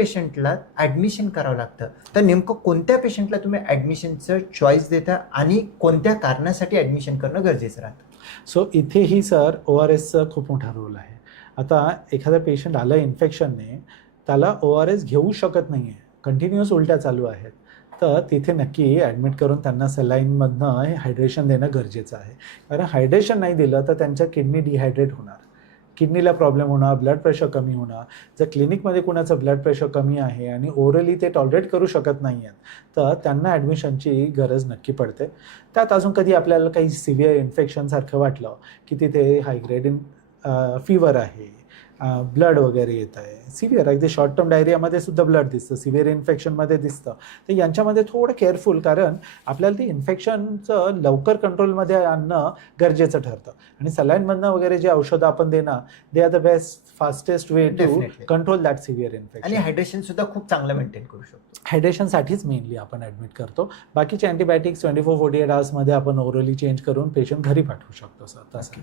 पेशंटला ॲडमिशन करावं लागतं, तर नेमकं कोणत्या पेशंटला तुम्ही ॲडमिशनचं चॉईस देता आणि कोणत्या कारणासाठी ॲडमिशन करणं गरजेचं राहतं? सो इथेही सर ORSचा खूप मोठा रोल आहे. आता एखादा पेशंट आला इन्फेक्शनने, त्याला ORS घेऊ शकत नाही आहे, कंटिन्युअस उलट्या चालू आहेत, तर तिथे नक्की ॲडमिट करून त्यांना सलाईनमधनं हे हायड्रेशन देणं गरजेचं आहे. कारण हायड्रेशन नाही दिलं तर त्यांच्या किडनी डिहायड्रेट होणार, किडनीला प्रॉब्लेम होणार, ब्लड प्रेशर कमी होणार. जर क्लिनिकमध्ये कुणाचं ब्लड प्रेशर कमी आहे आणि ओरली ते टॉलरेट करू शकत नाही आहेत, तर त्यांना ॲडमिशनची गरज नक्की पडते. त्यात अजून कधी आपल्याला काही सिव्हिअर इन्फेक्शनसारखं वाटलं की तिथे हायग्रेड फीवर आहे, ब्लड वगैरे येत आहे, सिव्हिअर अगदी शॉर्ट टर्म डायरियामध्ये सुद्धा ब्लड दिसतं, सिव्हिअर इन्फेक्शनमध्ये दिसतं, तर यांच्यामध्ये थोडं केअरफुल, कारण आपल्याला ते इन्फेक्शनचं लवकर कंट्रोलमध्ये आणणं गरजेचं ठरतं. आणि सलाईनमधनं वगैरे जे औषधं आपण देणार, they are the best fastest way to Definitely. Control that severe आणि इन्फेक्शन. हायड्रेशन सुद्धा खूप चांगलं मेंटेन करू शकतो. हायड्रेशनसाठीच मेनली आपण ॲडमिट करतो. बाकीचे अँटीबायोटिक्स 24-48 आवर्समध्ये आपण ओरली चेंज करून पेशंट घरी पाठवू शकतो सर. तसं